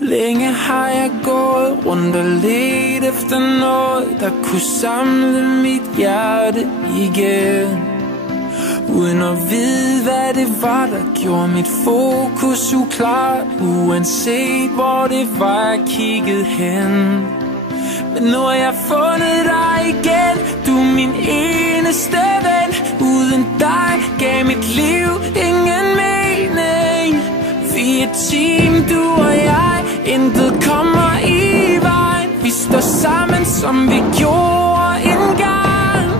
Længe har jeg gået rundt og let efter noget, der kunne samle mit hjerte igen, uden at vide, hvad det var, der gjorde mit fokus uklart, uanset hvor det var, jeg kiggede hen. Men nu har jeg fundet dig igen, du er min eneste ven. Uden dig gav mit liv ingen mening. Vi er et team, du og jeg, intet kommer i vejen. Vi står sammen, som vi gjorde engang.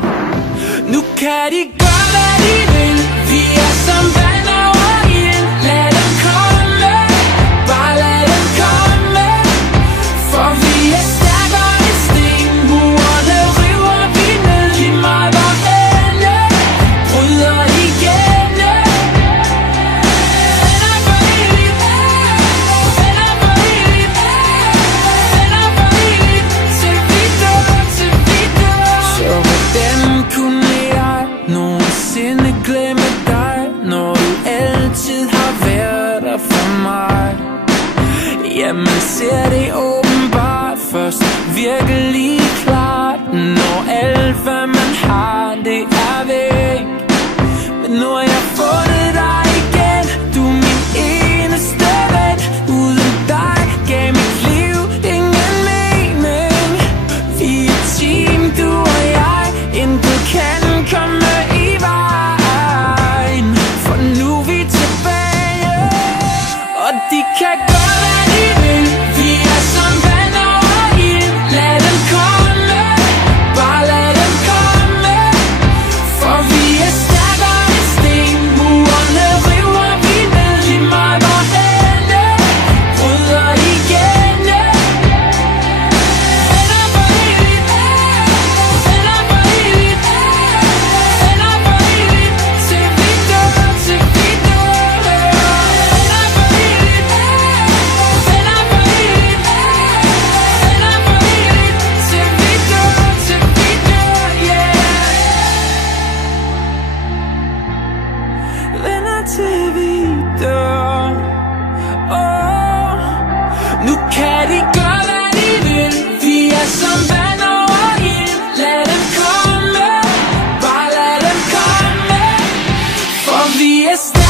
Nu kan de gøre, hvad de vil. Vi er som vand over ild. Lad dem komme, bare lad dem komme. For vi er stærkere end sten. Murene river vi ned. Lige meget hvor ende bryder igennem. Venner for evigt, venner for evigt, venner for evigt. Til vi dør, til vi dør. Så hvordan kunne jeg nogensinde glemme dig, når du altid har været der for mig? Jamen ser det åbenbart først virkelig klart, når alt hvad man har, det er væk. Men nu har jeg fundet dig igen, du er min eneste ven. Uden dig gav mit liv ingen mening. Vi er et team, du og jeg, intet kan komme i vejen. For nu er vi tilbage, og de kan gøre, hvad de vil. Vi er som vand over ild. Lad dem komme, bare lad dem komme. For vi er stærkere end sten. Murene river vi ned. Lige meget hvor ende bryder igennem. Venner for evigt, venner for evigt, venner for evigt. Til vi dør, til vi dør. Venner for evigt, venner for evigt, venner for evigt. Til vi dør, til vi dør, yeah. Venner til vi dør. Nu kan de gøre, hvad de vil. Vi er som vand over ild. Lad dem komme, bare lad dem komme. For vi er stærkere.